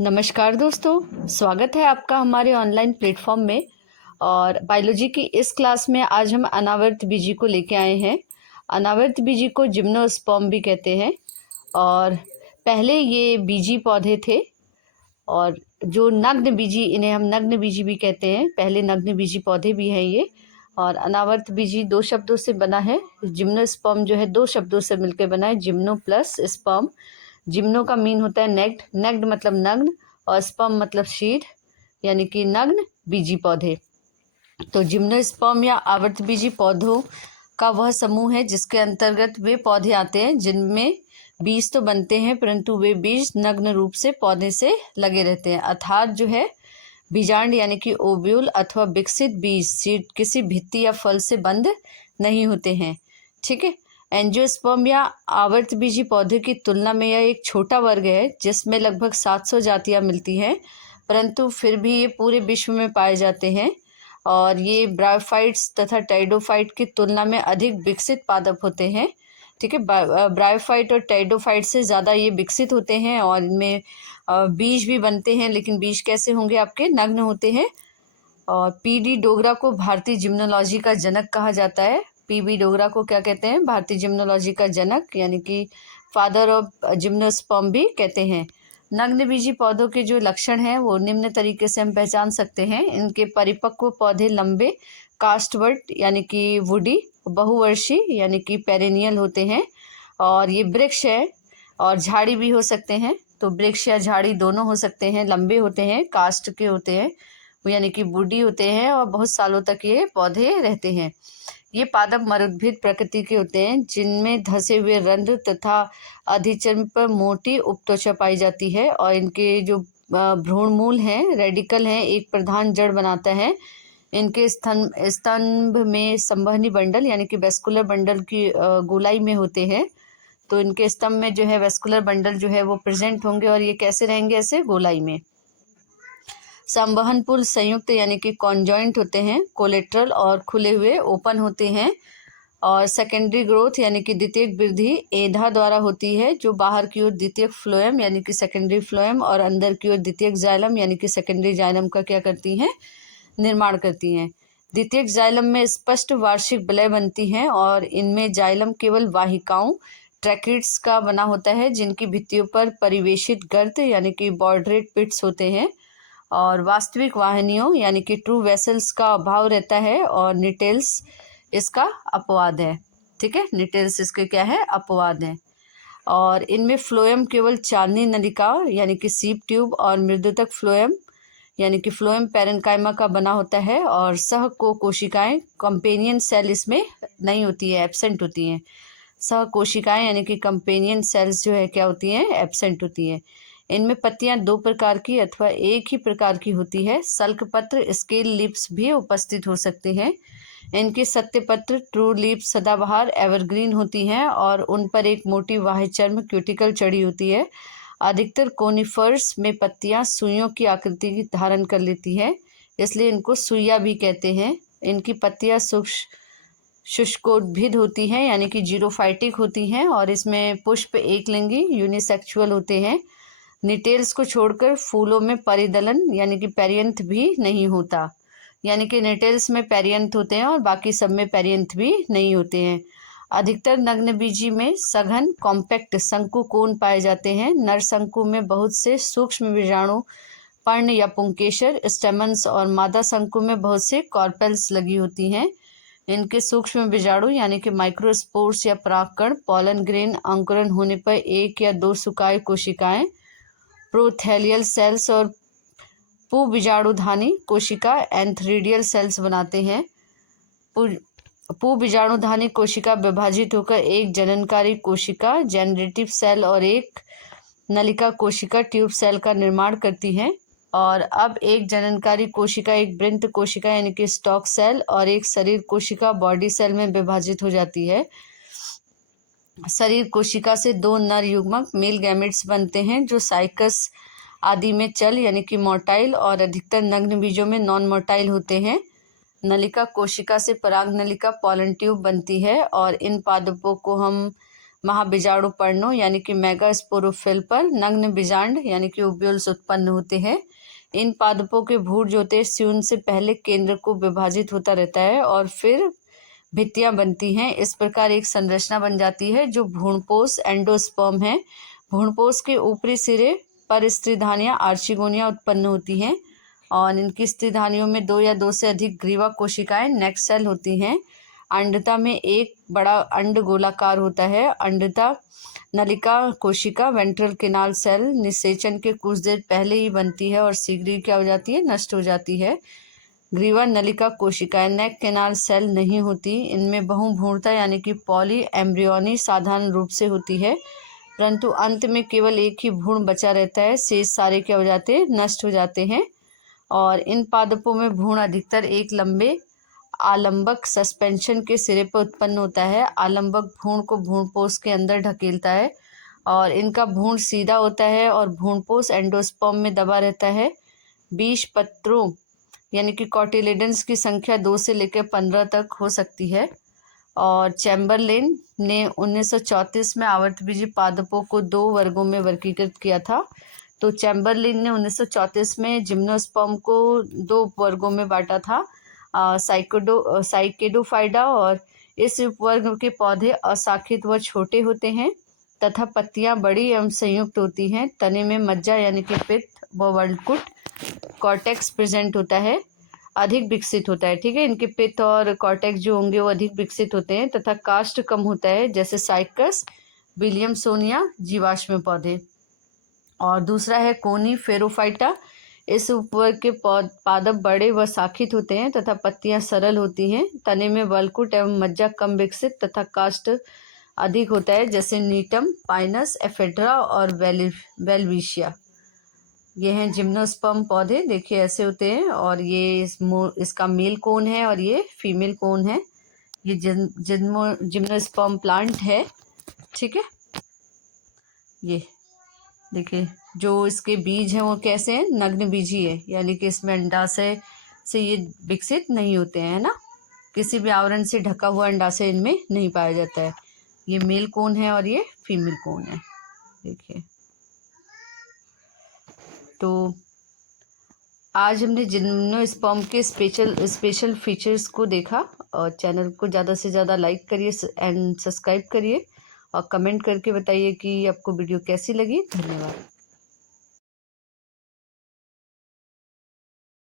नमस्कार दोस्तों, स्वागत है आपका हमारे ऑनलाइन प्लेटफॉर्म में। और बायोलॉजी की इस क्लास में आज हम अनावर्त बीजी को लेके आए हैं। अनावर्त बीजी को जिम्नोस्पर्म भी कहते हैं। और पहले ये बीजी पौधे थे, और जो नग्न बीजी, इन्हें हम नग्न बीजी भी कहते हैं। पहले नग्न बीजी पौधे भी हैं ये। और अनावर्त बीजी दो शब्दों से बना है। जिम्नोस्पर्म जो है दो शब्दों से मिलकर बना है, जिम्नो प्लस स्पर्म। जिम्नो का मीन होता है नेक्ड, नेक्ड मतलब नग्न, और स्पर्म मतलब शीड, यानी कि नग्न बीजी पौधे। तो जिम्नोस्पर्म या आवर्त बीजी पौधों का वह समूह है जिसके अंतर्गत वे पौधे आते हैं जिनमें बीज तो बनते हैं, परंतु वे बीज नग्न रूप से पौधे से लगे रहते हैं। अर्थात जो है बीजांड यानी कि ओव्यूल अथवा विकसित बीज सीड किसी भित्ति या फल से बंद नहीं होते हैं। ठीक है। एंजियोस्पर्म या आवर्त बीजी पौधे की तुलना में यह एक छोटा वर्ग है जिसमें लगभग 700 जातियां मिलती हैं, परंतु फिर भी ये पूरे विश्व में पाए जाते हैं। और ये ब्रायोफाइट्स तथा टाइडोफाइट की तुलना में अधिक विकसित पादप होते हैं। ठीक है। ब्रायोफाइट और टाइडोफाइट से ज़्यादा ये विकसित होते हैं, और इनमें बीज भी बनते हैं, लेकिन बीज कैसे होंगे? आपके नग्न होते हैं। और पीडी डोगरा को भारतीय जिम्नोलॉजी का जनक कहा जाता है। पीबी डोगरा को क्या कहते हैं? भारतीय जिम्नोलॉजी का जनक, यानी कि फादर ऑफ जिम्नोस्पर्म भी कहते हैं। नग्न बीजी पौधों के जो लक्षण हैं वो निम्न तरीके से हम पहचान सकते हैं। इनके परिपक्व पौधे लंबे कास्टवर्ड यानी कि वुडी, बहुवर्षीय यानी कि पेरेनियल होते हैं। और ये वृक्ष है और झाड़ी भी हो सकते हैं। तो वृक्ष या झाड़ी दोनों हो सकते हैं। लंबे होते हैं, कास्ट के होते हैं, यानी कि बूढ़ी होते हैं, और बहुत सालों तक ये पौधे रहते हैं। ये पादप मरुद्भिद प्रकृति के होते हैं जिनमें धसे हुए रंध्र तथा अधिचर्म पर मोटी उपत्वचा पाई जाती है। और इनके जो भ्रूणमूल हैं, रेडिकल हैं, एक प्रधान जड़ बनाता है। इनके स्तंभ में संवहनी बंडल यानी कि वेस्कुलर बंडल की गोलाई में होते हैं। तो इनके स्तंभ में जो है वेस्कुलर बंडल जो है वो प्रेजेंट होंगे, और ये कैसे रहेंगे? ऐसे गोलाई में। संवहन पुल संयुक्त यानी कि कॉन्जॉइंट होते हैं, कोलेट्रल और खुले हुए ओपन होते हैं। और सेकेंडरी ग्रोथ यानी कि द्वितीयक वृद्धि एधा द्वारा होती है, जो बाहर की ओर द्वितीयक फ्लोएम यानी कि सेकेंडरी फ्लोएम और अंदर की ओर द्वितीयक जाइलम यानी कि सेकेंडरी जाइलम का क्या करती हैं? निर्माण करती हैं। द्वितीयक जाइलम में स्पष्ट वार्षिक विलय बनती हैं, और इनमें जाइलम केवल वाहिकाओं ट्रैकिड्स का बना होता है जिनकी भित्तियों पर परिवेशित गर्त यानी कि बॉर्डरेट पिट्स होते हैं। और वास्तविक वाहिनियों यानी कि ट्रू वेसल्स का अभाव रहता है, और निटेल्स इसका अपवाद है। ठीक है। निटेल्स इसके क्या है? अपवाद है। और इनमें फ्लोएम केवल चांदनी नलिका यानी कि सीप ट्यूब और मृदुतक फ्लोएम यानी कि फ्लोएम पैरेन्काइमा का बना होता है। और सह को कोशिकाएं, कंपेनियन सेल इसमें नहीं होती है, एब्सेंट होती हैं। सह कोशिकाएं यानी कि कंपेनियन सेल्स जो है क्या होती हैं? एब्सेंट होती हैं। इनमें पत्तियां दो प्रकार की अथवा एक ही प्रकार की होती है। सल्कपत्र स्केल लिप्स भी उपस्थित हो सकते हैं। इनकी सत्यपत्र ट्रू लिप्स सदाबहार एवरग्रीन होती हैं, और उन पर एक मोटी बाह्य चर्म क्यूटिकल चढ़ी होती है। अधिकतर कोनिफर्स में पत्तियां सुइयों की आकृति की धारण कर लेती है, इसलिए इनको सुइया भी कहते हैं। इनकी पत्तियां शुष्कोद्भिद होती हैं यानी कि जीरोफाइटिक होती हैं, और इसमें पुष्प एकलिंगी यूनिसेक्सुअल होते हैं। निटेल्स को छोड़कर फूलों में परिदलन यानी कि पेरियंथ भी नहीं होता, यानी कि निटेल्स में पेरियंथ होते हैं और बाकी सब में पेरियंथ भी नहीं होते हैं। अधिकतर नग्न बीजी में सघन कॉम्पैक्ट शंकु कोण पाए जाते हैं। नर शंकु में बहुत से सूक्ष्म बीजाणु पर्ण या पुंकेसर स्टेमन्स, और मादा शंकु में बहुत से कॉर्पेल्स लगी होती हैं। इनके सूक्ष्म बीजाणु यानी कि माइक्रोस्पोर्स या परागकण पॉलन ग्रेन अंकुरन होने पर एक या दो सुकाय कोशिकाएं प्रोथेलियल सेल्स और पुबीजाणुधानी कोशिका एंथ्रीडियल सेल्स बनाते हैं। पुबीजाणुधानी कोशिका विभाजित होकर एक जननकारी कोशिका जेनरेटिव सेल और एक नलिका कोशिका ट्यूब सेल का निर्माण करती है। और अब एक जननकारी कोशिका एक वृंत कोशिका यानी कि स्टॉक सेल और एक शरीर कोशिका बॉडी सेल में विभाजित हो जाती है। शरीर कोशिका से दो नर युग्मक मेल गैमेट्स बनते हैं जो साइकस आदि में चल यानी कि मोटाइल और अधिकतर नग्न बीजों में नॉन मोटाइल होते हैं। नलिका कोशिका से पराग नलिका पॉलन ट्यूब बनती है, और इन पादपों को हम महाबीजाणु पर्णों यानी कि मेगास्पोरोफिल पर नग्न बीजांड यानी कि ओव्यूल्स उत्पन्न होते हैं। इन पादपों के भ्रूण जो होते हैं स्यून से पहले केंद्र को विभाजित होता रहता है और फिर भित्तियां बनती हैं। इस प्रकार एक संरचना बन जाती है जो भ्रूणपोष एंडोस्पर्म है। भ्रूणपोष के ऊपरी सिरे पर स्त्रीधानियां आर्चिगोनिया उत्पन्न होती हैं और इनकी स्त्रीधानियों में 2 या 2 से अधिक ग्रीवा कोशिकाएं नेक सेल होती हैं। अंडता में एक बड़ा अंड गोलाकार होता है। अंडता नलिका कोशिका वेंट्रल किनाल सेल निषेचन के कुछ देर पहले ही बनती है और शीघ्र ही क्या हो जाती है, नष्ट हो जाती है। ग्रीवा नलिका कोशिकाएं नेक किनाल सेल नहीं होती। इनमें बहुभ्रूणता यानी कि पॉली एम्ब्रियोनी साधारण रूप से होती है, परंतु अंत में केवल एक ही भ्रूण बचा रहता है, शेष सारे क्या हो जाते हैं, नष्ट हो जाते हैं। और इन पादपों में भ्रूण अधिकतर एक लंबे आलंबक सस्पेंशन के सिरे पर उत्पन्न होता है। आलंबक भ्रूण को भ्रूणपोष के अंदर ढकेलता है और इनका भ्रूण सीधा होता है और भ्रूणपोष एंडोस्पर्म में दबा रहता है। बीजपत्रों यानी कि कॉटिलेडन्स की संख्या 2 से लेकर 15 तक हो सकती है। और चैम्बरलेन ने 1934 में आवर्तबीजी पादपों को 2 वर्गों में वर्गीकृत किया था। तो चैम्बरलेन ने 1934 में जिम्नोस्पर्म को 2 वर्गों में बांटा था, साइकेडोफाइडा, और इस उपवर्ग के पौधे अशाखित व छोटे होते हैं तथा पत्तियां बड़ी एवं संयुक्त होती हैं। तने में मज्जा यानी कि पित्त व वर्णकुट कॉर्टेक्स प्रेजेंट होता है, अधिक विकसित होता है। ठीक है, इनके पित्त और कॉर्टेक्स जो होंगे वो अधिक विकसित होते हैं तथा कास्ट कम होता है, जैसे साइकस, विलियमसोनिया जीवाश्म पौधे। और दूसरा है कोनी फेरोफाइटा। इस उपवर्ग के पादप बड़े व शाखित होते हैं तथा पत्तियां सरल होती हैं। तने में वल्कुट एवं मज्जा कम विकसित तथा कास्ट अधिक होता है, जैसे नीटम, पाइनस, एफेड्रा और वेलविशिया। ये हैं जिम्नोस्पर्म पौधे, देखिए ऐसे होते हैं। और ये इसका मेल कोन है और ये फीमेल कोन है। ये जिम्नोस्पर्म प्लांट है। ठीक है, ये देखिए जो इसके बीज हैं वो कैसे हैं, नग्न बीजी है, यानी कि इसमें अंडाशय से ये विकसित नहीं होते हैं, है ना। किसी भी आवरण से ढका हुआ अंडाशय इनमें नहीं पाया जाता है। ये मेल कोन है और ये फीमेल कोन है, देखिए। तो आज हमने जिम्नोस्पर्म के स्पेशल फीचर्स को देखा। और चैनल को ज़्यादा से ज़्यादा लाइक करिए एंड सब्सक्राइब करिए और कमेंट करके बताइए कि आपको वीडियो कैसी लगी। धन्यवाद।